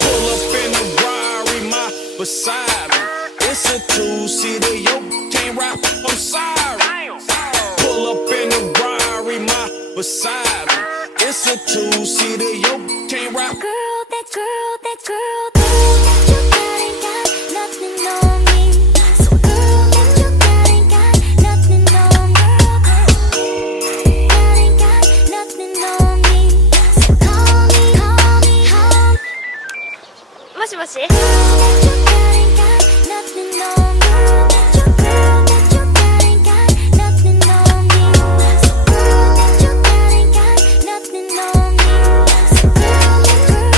Pull up in the Rari, my beside me. It's a two-seater, yo, can't rap, I'm sorry. Pull up in the Rari, my beside me. It's a two-seater, yo, can't rap. Girl, that girl that you got ain't got nothing on me. So girl, that you got ain't got nothing on girl. Ain't got nothing on me. So call me. もしもし Girl, that you got ain't got nothing on girl. That you got ain't got nothing on me. So girl, that you got ain't got nothing on me. So girl, that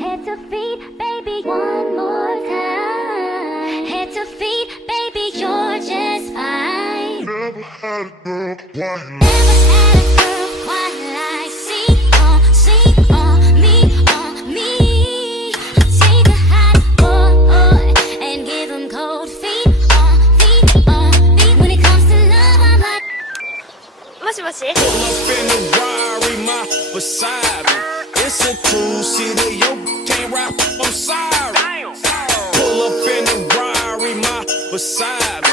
head to feet, baby, one more time. Head to feet, baby, you're just fine. Never had a girl quite Never had a girl quite like see on me. Take a hot boy and give him cold feet on feet. When it comes to love, I'm like もしもし Pull up in the Rari, my beside me. It's a two-seater, yo, can't rap, I'm sorry. Pull up in the Rari, my beside me.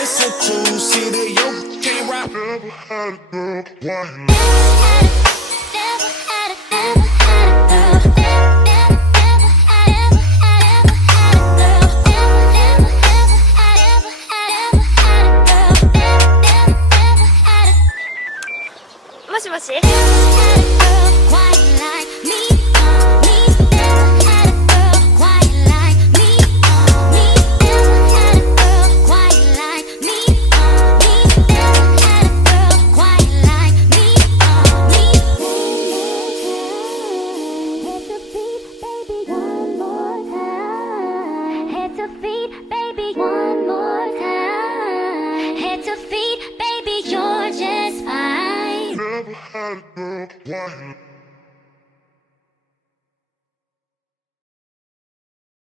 It's a two-seater, yo, can't rap. never had a girl quite never had a girl.もしもし Never had a girl quite like me. Never had a girl quite like me. Never had a girl quite like me. Never had a girl quite like me. Head to feet, baby, one more time. Head to feet, baby, you're just fine. never had a girl quite